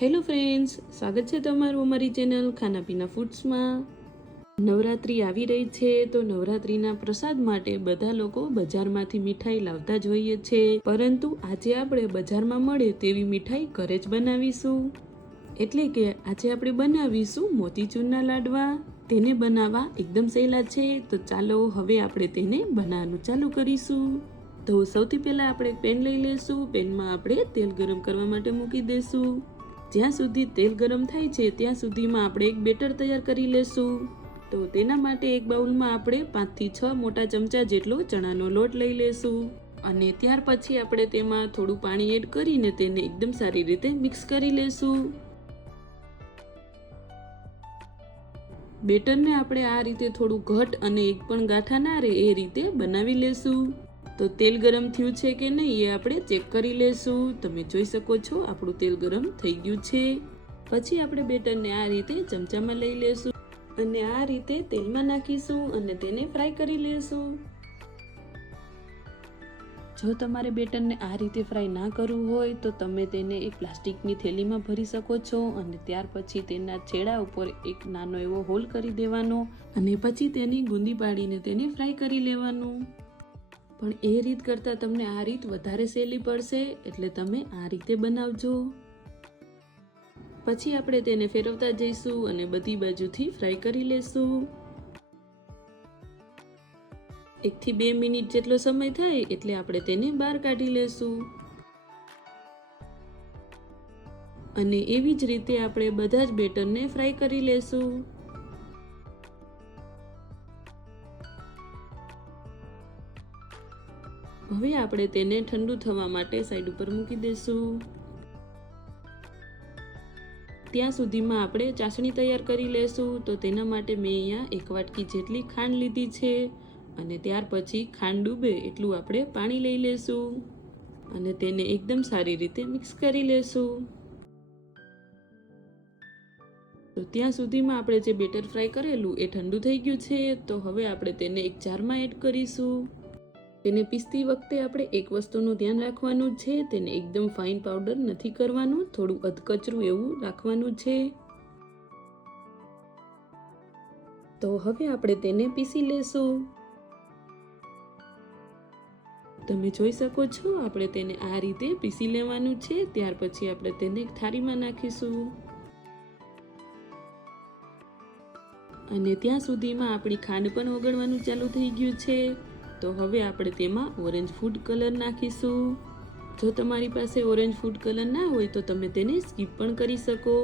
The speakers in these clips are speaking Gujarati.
હેલો ફ્રેન્ડ્સ, સ્વાગત છે તમારું અમારી ચેનલ ખાના પીના ફૂડ્સમાં। નવરાત્રિ આવી રહી છે તો નવરાત્રિના પ્રસાદ માટે બધા લોકો બજારમાંથી મીઠાઈ લાવતા જ હોઈએ છે, પરંતુ આજે આપણે બજારમાં મળે તેવી મીઠાઈ ઘરે જ બનાવીશું। એટલે કે આજે આપણે બનાવીશું મોતીચૂરના લાડવા। તેને બનાવવા એકદમ સહેલા છે, તો ચાલો હવે આપણે તેને બનાવવાનું ચાલુ કરીશું। તો સૌથી પહેલા આપણે પેન લઈ લેશું। પેનમાં આપણે તેલ ગરમ કરવા માટે મૂકી દેશું। જ્યાં સુધી તેલ ગરમ થાય છે ત્યાં સુધીમાં આપણે એક બેટર તૈયાર કરી લેશું। તો તેના માટે એક બાઉલમાં આપણે 5 થી 6 મોટા ચમચા જેટલો ચણાનો લોટ લઈ લેશું અને ત્યાર પછી આપણે તેમાં થોડું પાણી એડ કરીને તેને એકદમ સારી રીતે મિક્સ કરી લેશું। બેટરને આપણે આ રીતે થોડું ઘટ અને એક પણ ગાંઠા ના રહે એ રીતે બનાવી લેશું। તો તેલ ગરમ થયું છે કે નહીં એ આપણે ચેક કરી લેશું। તમે જોઈ શકો છો આપણું તેલ ગરમ થઈ ગયું છે। પછી આપણે બેટરને આ રીતે ચમચામાં લઈ લેશું અને આ રીતે તેલમાં નાખીશું અને તેને ફ્રાય કરી લેશું। જો તમારે બેટરને આ રીતે ફ્રાય ના કરવું હોય તો તમે તેને એક પ્લાસ્ટિકની થેલીમાં ભરી શકો છો અને ત્યાર પછી તેના છેડા ઉપર એક નાનો એવો હોલ કરી દેવાનો અને પછી તેની ગુંદી પાડીને તેને ફ્રાય કરી લેવાનું। પણ એ રીત કરતાં તમને આ રીત વધારે સહેલી પડશે, એટલે તમે આ રીતે બનાવજો। પછી આપણે તેને ફેરવતા જઈશું અને બધી બાજુથી ફ્રાય કરી લેશું। 1 થી 2 મિનિટ જેટલો સમય થાય એટલે આપણે તેને બહાર કાઢી લેશું અને એવી જ રીતે આપણે બધા જ બેટરને ફ્રાય કરી લેશું। હવે આપણે તેને ઠંડુ થવા માટે સાઈડ ઉપર મૂકી દેશું। ત્યાં સુધીમાં આપણે ચાસણી તૈયાર કરી લેશું। તો તેના માટે મેં અહીંયા 1 વાટકી જેટલી ખાંડ લીધી છે અને ત્યાર પછી ખાંડ ડૂબે એટલું આપણે પાણી લઈ લેશું અને તેને એકદમ સારી રીતે મિક્સ કરી લેશું। તો ત્યાં સુધીમાં આપણે જે બેટર ફ્રાય કરેલું એ ઠંડુ થઈ ગયું છે। તો હવે આપણે તેને એક જારમાં એડ કરીશું। તેને પીસતી વખતે આપણે એક વસ્તુનું ધ્યાન રાખવાનું છે, તેને એકદમ ફાઇન પાવડર નથી કરવાનું, થોડું અધકચરું એવું રાખવાનું છે। તો હવે આપણે તેને પીસી લેશું। તમે જોઈ શકો છો આપણે તેને આ રીતે પીસી લેવાનું છે। ત્યાર પછી આપણે તેને એક થાળીમાં નાખીશું અને ત્યાં સુધીમાં આપણી ખાંડ પણ ઓગળવાનું ચાલુ થઈ ગયું છે। તો હવે આપણે તેમાં ઓરેન્જ ફૂડ કલર નાખીશું। જો તમારી પાસે ઓરેન્જ ફૂડ કલર ના હોય તો તમે તેને સ્કીપ પણ કરી શકો।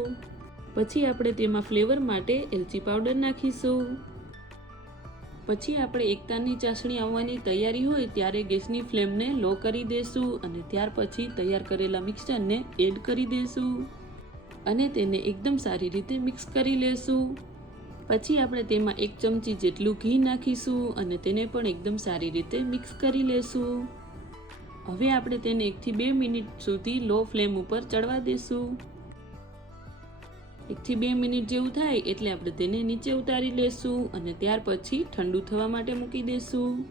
પછી આપણે તેમાં ફ્લેવર માટે એલચી પાવડર નાખીશું। પછી આપણે એકતાની ચાસણી આવવાની તૈયારી હોય ત્યારે ગેસની ફ્લેમને લો કરી દેશું અને ત્યાર પછી તૈયાર કરેલા મિક્સચરને એડ કરી દેશું અને તેને એકદમ સારી રીતે મિક્સ કરી લેશું। પછી આપણે તેમાં 1 ચમચી જેટલું ઘી નાખીશું અને તેને પણ એકદમ સારી રીતે મિક્સ કરી લેશું। હવે આપણે તેને 1 થી 2 મિનિટ સુધી લો ફ્લેમ ઉપર ચડવા દેશું। 1 થી 2 મિનિટ જેવું થાય એટલે આપણે તેને નીચે ઉતારી લેશું અને ત્યાર પછી ઠંડુ થવા માટે મૂકી દેશું।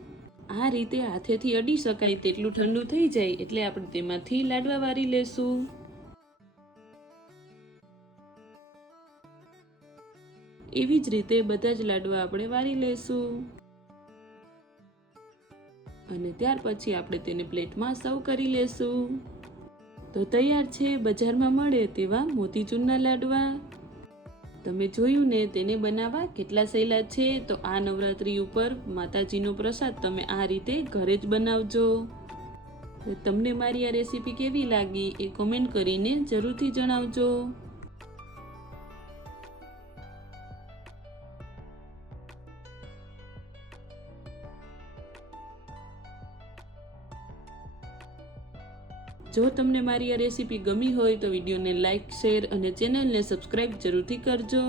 આ રીતે હાથેથી અડી શકાય તેટલું ઠંડુ થઈ જાય એટલે આપણે તેમાંથી લાડવા વારી લેશું। એવી જ રીતે બધા જ લાડવા આપણે વારી લેશું અને ત્યાર પછી આપણે તેને પ્લેટમાં સર્વ કરી લેશું। તો તૈયાર છે બજારમાં મળે તેવા મોતીચૂરના લાડવા। તમે જોયું ને તેને બનાવવા કેટલા સહેલા છે। તો આ નવરાત્રિ ઉપર માતાજીનો પ્રસાદ તમે આ રીતે ઘરે જ બનાવજો। તો તમને મારી આ રેસીપી કેવી લાગી એ કોમેન્ટ કરીને જરૂરથી જણાવજો। જો તમને મારી આ રેસીપી ગમી હોય તો વિડીયોને લાઇક, શેર અને ચેનલને સબસ્ક્રાઈબ જરૂરથી કરજો।